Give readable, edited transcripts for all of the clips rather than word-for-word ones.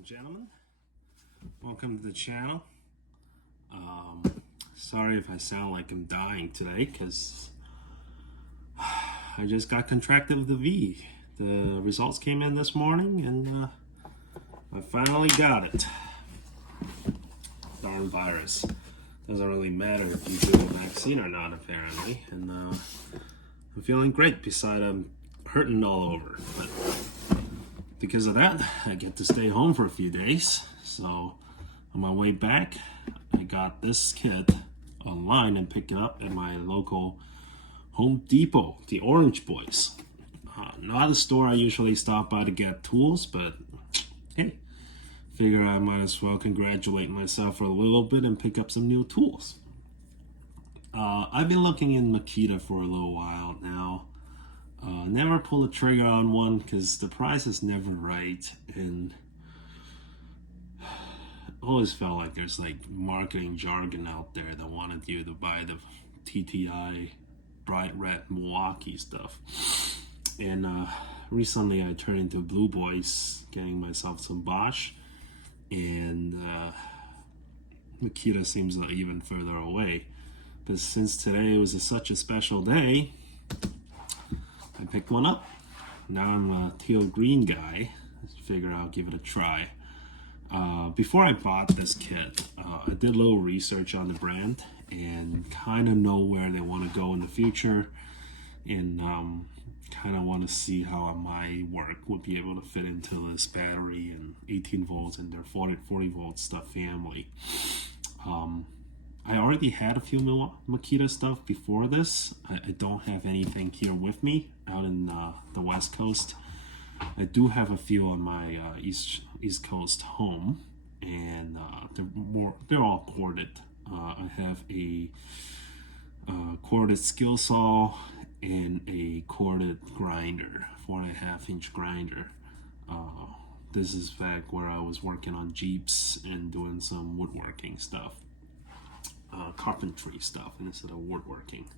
and gentlemen, welcome to the channel. Sorry if I sound like I'm dying today, because I just got contracted with the V. The results came in this morning, and I finally got it. Darn virus. Doesn't really matter if you do a vaccine or not, apparently. And I'm feeling great, besides I'm hurting all over. But because of that, I get to stay home for a few days. So on my way back, I got this kit online and picked it up at my local Home Depot, the Orange Boys. Not a store I usually stop by to get tools, but hey, figure I might as well congratulate myself for a little bit and pick up some new tools. I've been looking in Makita for a little while now. Never pull the trigger on one because the price is never right, and always felt like there's like marketing jargon out there that wanted you to buy the TTI bright red Milwaukee stuff. And recently I turned into Blue Boys, getting myself some Bosch, and Makita seems even further away. But since today was such a special day, I picked one up. Now I'm a teal green guy. Figure I'll give it a try. Before I bought this kit, I did a little research on the brand and kind of know where they want to go in the future, and kind of want to see how my work would be able to fit into this battery and 18 volts and their 40 volt stuff family. I already had a few Makita stuff before this. I don't have anything here with me out in the West Coast. I do have a few on my East Coast home, and they're all corded. I have a corded skill saw and a corded grinder, 4.5-inch grinder. This is back where I was working on Jeeps and doing some woodworking stuff. Carpentry stuff instead of woodworking.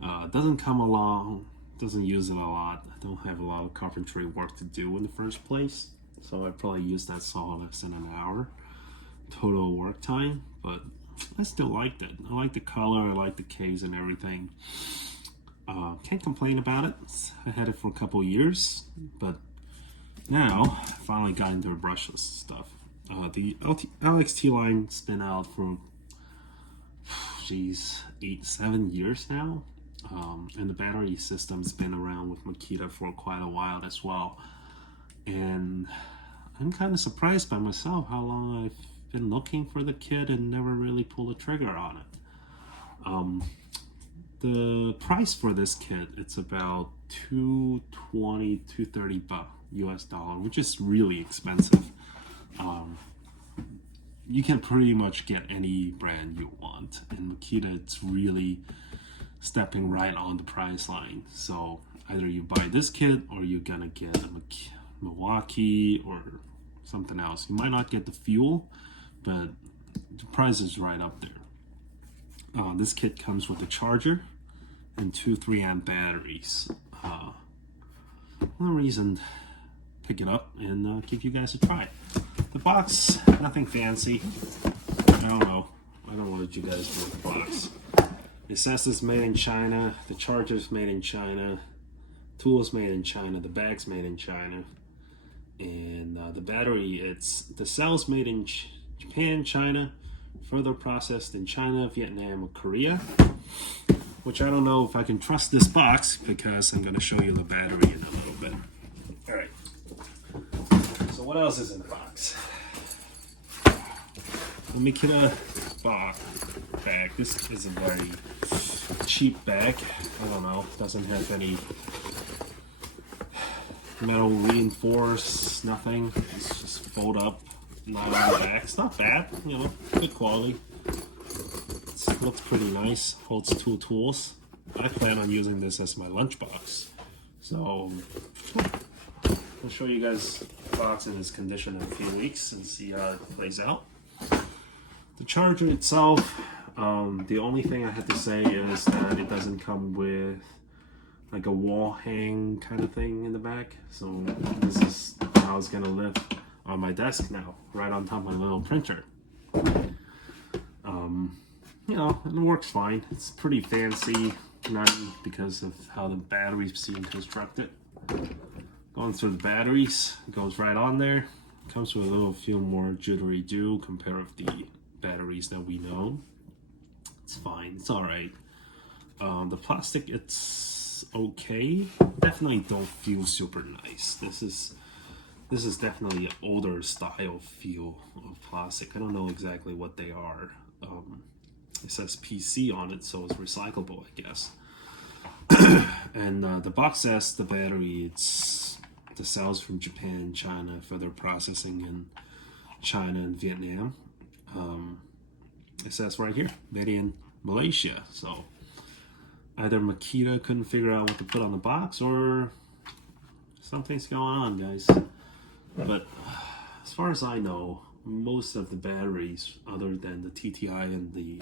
Doesn't come along, doesn't use it a lot. I don't have a lot of carpentry work to do in the first place, so I probably use that saw less than an hour total work time, but I still liked it. I like the color, I like the case and everything. Can't complain about it. I had it for a couple years, but now I finally got into the brushless stuff. The LXT line's been out for 7 years now, and the battery system's been around with Makita for quite a while as well, and I'm kind of surprised by myself how long I've been looking for the kit and never really pulled the trigger on it. The price for this kit, it's about $230 US dollar, which is really expensive. You can pretty much get any brand you want, and Makita, it's really stepping right on the price line. So either you buy this kit or you're gonna get a Milwaukee or something else. You might not get the fuel, but the price is right up there. This kit comes with a charger and 2 3-amp batteries. One reason, pick it up and give you guys a try. The box, nothing fancy. I don't know what you guys do with the box. It says it's made in China, the charger's made in China, tools made in China, the bag's made in China, and the battery, the cell's made in Japan, China, further processed in China, Vietnam, or Korea. Which I don't know if I can trust this box, because I'm going to show you the battery in a little bit. Alright. So what else is in the box? The Makita bag. This is a very cheap bag. I don't know. Doesn't have any metal reinforced, nothing. It's just fold up, not on the back. It's not bad, you know, good quality. It looks pretty nice. Holds 2 tools. I plan on using this as my lunchbox. So I'll show you guys the box in this condition in a few weeks and see how it plays out. The charger itself, the only thing I have to say is that it doesn't come with like a wall hang kind of thing in the back. So this is how it's gonna lift on my desk now, right on top of my little printer. You know, it works fine. It's pretty fancy, not because of how the batteries being constructed. Going through the batteries, it goes right on there. Comes with a little feel more jittery do compared with the batteries that we know. It's fine. It's all right. The plastic, it's okay. Definitely don't feel super nice. This is definitely an older style feel of plastic. I don't know exactly what they are. It says PC on it, so it's recyclable, I guess. And the box says the battery, it's the cells from Japan, China, further processing in China and Vietnam. It says right here, made in Malaysia. So either Makita couldn't figure out what to put on the box, or something's going on, guys. But as far as I know, most of the batteries, other than the TTI and the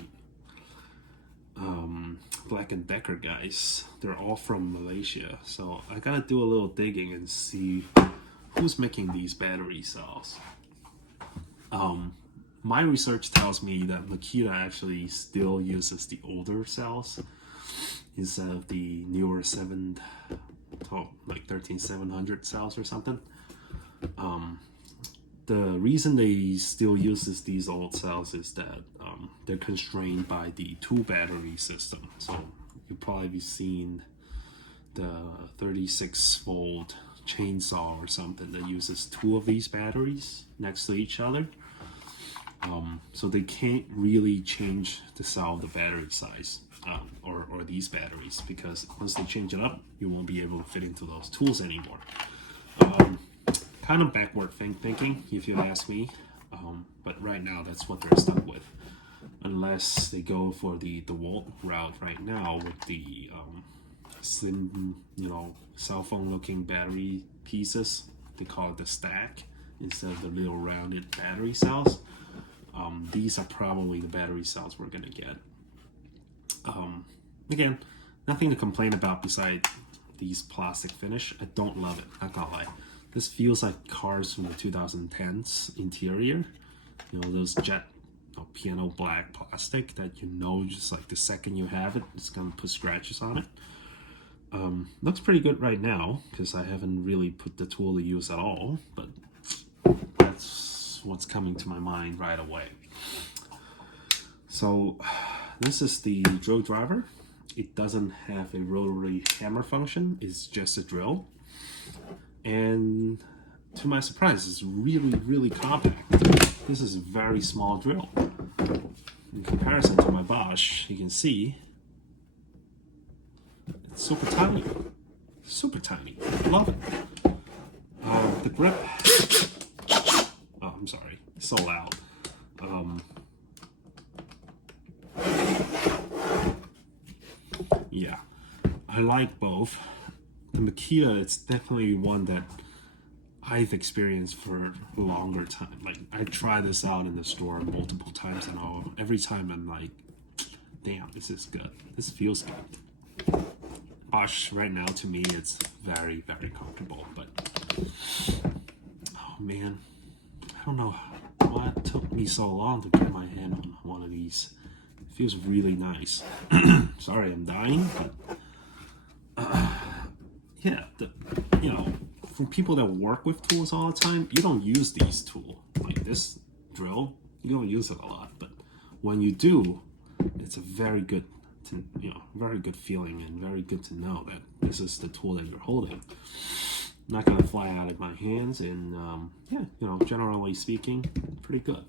Black & Decker guys, they're all from Malaysia. So I gotta do a little digging and see who's making these battery cells. My research tells me that Makita actually still uses the older cells instead of the newer 13700 cells or something. The reason they still uses these old cells is that they're constrained by the 2-battery system. So you've probably seen the 36-volt chainsaw or something that uses 2 of these batteries next to each other. So they can't really change the cell, the battery size, or these batteries, because once they change it up, you won't be able to fit into those tools anymore. Kind of backward thinking, if you ask me, but right now that's what they're stuck with, unless they go for the DeWalt route right now with the slim, cell phone looking battery pieces. They call it the stack instead of the little rounded battery cells. These are probably the battery cells we're gonna get. Again, nothing to complain about beside these plastic finish. I don't love it, not gonna lie. This feels like cars from the 2010s interior. Those jet piano black plastic that just like the second you have it, it's gonna put scratches on it. Looks pretty good right now because I haven't really put the tool to use at all, but that's what's coming to my mind right away. So this is the drill driver. It doesn't have a rotary hammer function, it's just a drill. And to my surprise, it's really, really compact. This is a very small drill. In comparison to my Bosch, you can see it's super tiny. Super tiny. Love it. The grip. Oh, I'm sorry. It's so loud. Yeah, I like both. The Makita, it's definitely one that I've experienced for a longer time. Like, I try this out in the store multiple times, and every time I'm like, damn, this is good. This feels good. Bosch, right now, to me, it's very, very comfortable. But, oh man, I don't know why it took me so long to get my hand on one of these. It feels really nice. Sorry, I'm dying, but yeah, for people that work with tools all the time, you don't use these tools. Like this drill, you don't use it a lot, but when you do, it's a very good, very good feeling and very good to know that this is the tool that you're holding. Not gonna fly out of my hands, and generally speaking, pretty good.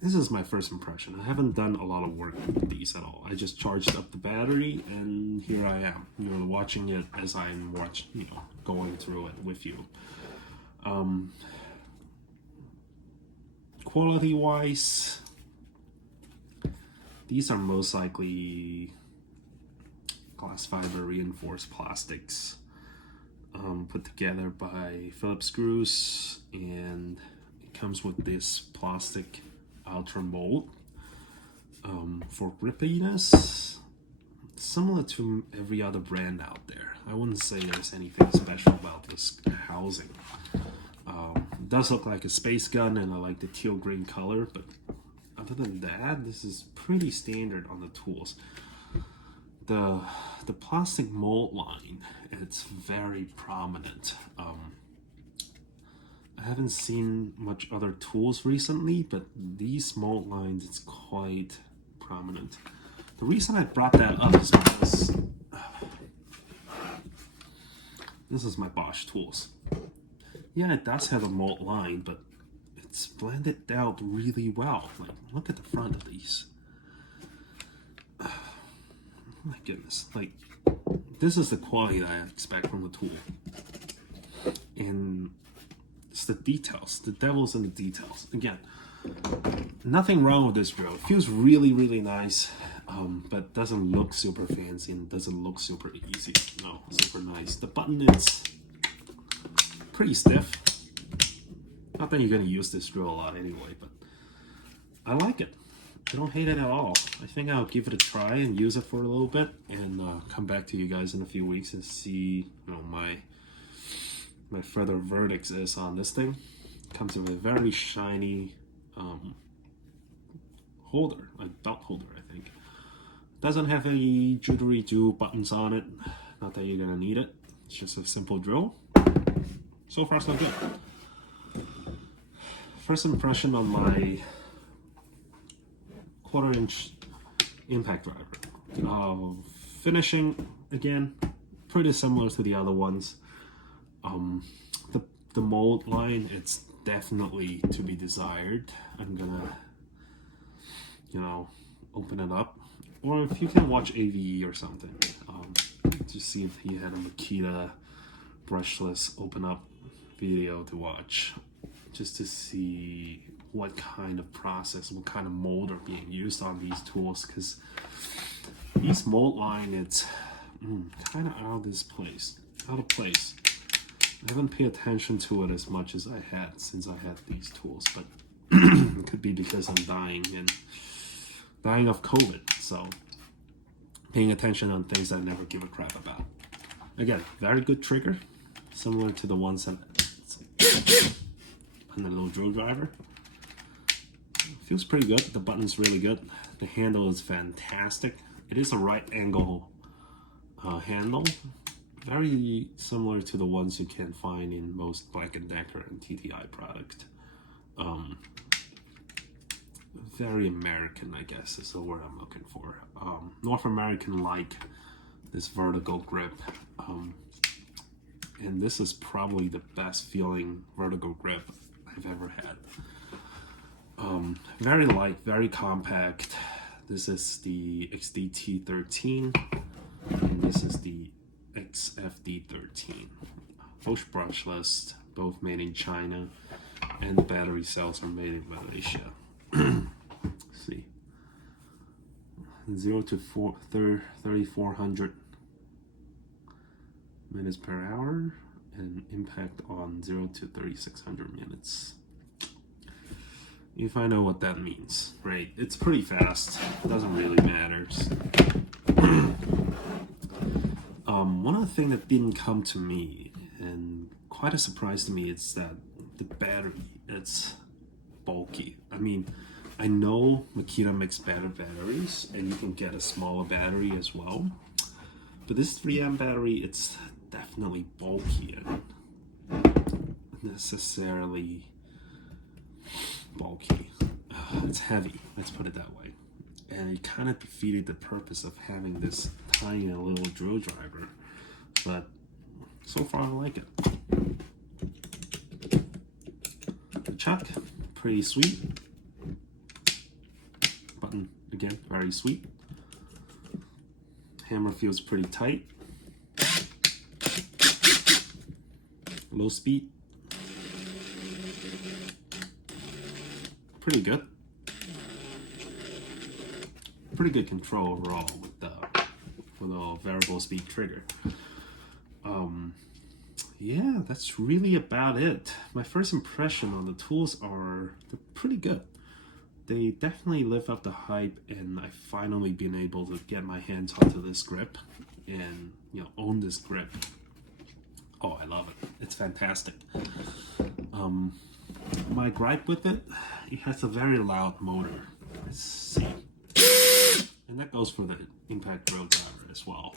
This is my first impression. I haven't done a lot of work with these at all. I just charged up the battery, and here I am. You're watching it as I'm going through it with you. Quality-wise, these are most likely glass fiber reinforced plastics, put together by Phillips screws, and it comes with this plastic outer mold for grippiness. similar to every other brand out there. I wouldn't say there's anything special about this housing. It does look like a space gun, and I like the teal green color, but other than that, this is pretty standard on the tools. The plastic mold line, it's very prominent. I haven't seen much other tools recently, but these mold lines, it's quite prominent. The reason I brought that up is because this is my Bosch tools. Yeah, it does have a mold line, but it's blended out really well. Like, look at the front of these. My goodness, like, this is the quality that I expect from the tool. And it's the details, the devil's in the details. Again, nothing wrong with this drill. It feels really, really nice, but doesn't look super fancy and doesn't look super easy. No, super nice. The button is pretty stiff. Not that you're gonna use this drill a lot anyway, but I like it. I don't hate it at all. I think I'll give it a try and use it for a little bit, and come back to you guys in a few weeks and see, my further verdicts is on this thing. It comes with a very shiny holder, like belt holder, I think. Doesn't have any jewelry buttons on it. Not that you're gonna need it. It's just a simple drill. So far, so good. First impression on my 1/4" impact driver. Finishing, again, pretty similar to the other ones. The mold line, it's definitely to be desired. I'm gonna, open it up. Or if you can watch AVE or something, to see if he had a Makita brushless open up video to watch, just to see what kind of process, what kind of mold are being used on these tools, because these mold line, it's kind of out of place. I haven't paid attention to it as much as I had since I had these tools, but it could be because I'm dying of COVID, so paying attention on things I never give a crap about. Again, very good trigger, similar to the ones that on the little drill driver. Feels pretty good. The button's really good. The handle is fantastic. It is a right angle handle, very similar to the ones you can find in most Black & Decker and TTI product. Very American, I guess, is the word I'm looking for. North American like this vertical grip. And this is probably the best feeling vertical grip I've ever had. Very light, very compact. This is the XT281S, and this is the XFD13. Both brushless, both made in China, and the battery cells are made in Malaysia. Let's see, 0 to 3,400 minutes per hour, and impact on 0 to 3,600 minutes. If I know what that means, right? It's pretty fast. It doesn't really matter. One other thing that didn't come to me, and quite a surprise to me, is that the battery, it's bulky. I mean, I know Makita makes better batteries, and you can get a smaller battery as well. But this 3M battery, it's definitely bulky and necessarily bulky. It's heavy, let's put it that way. And it kind of defeated the purpose of having this tiny little drill driver. But so far I like it. The chuck, pretty sweet. Button, again, very sweet. Hammer feels pretty tight. Low speed. Pretty good. Pretty good control overall with the variable speed trigger. Yeah, that's really about it. My first impression on the tools are they're pretty good. they definitely live up the hype, and I've finally been able to get my hands onto this grip and, you know, own this grip. Oh, I love it. It's fantastic. My gripe with it, it has a very loud motor. Let's see. And that goes for the impact drill driver as well.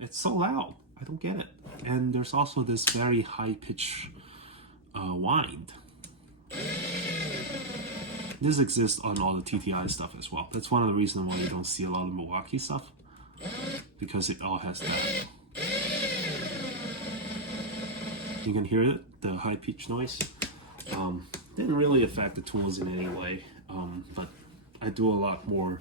It's so loud. I don't get it. And there's also this very high pitch wind. This exists on all the TTI stuff as well. That's one of the reasons why you don't see a lot of Milwaukee stuff, because it all has that. You can hear it, the high pitch noise. Didn't really affect the tools in any way, but I do a lot more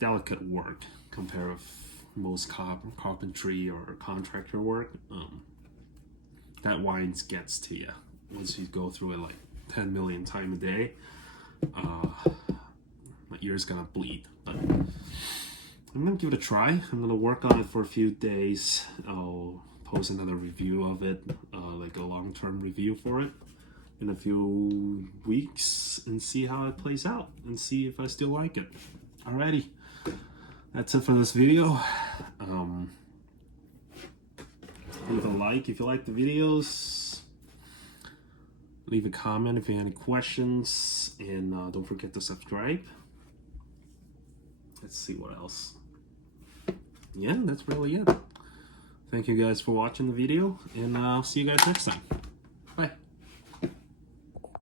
delicate work compared with most carpentry or contractor work. That whine gets to you once you go through it like 10 million times a day. My ear's gonna bleed, but I'm gonna give it a try. I'm gonna work on it for a few days. I'll post another review of it, like a long-term review for it in a few weeks, and see how it plays out and see if I still like it. Alrighty, that's it for this video. Leave a like if you like the videos. Leave a comment if you have any questions, and don't forget to subscribe. Let's see what else. Yeah, that's really it. Thank you guys for watching the video, and I'll see you guys next time.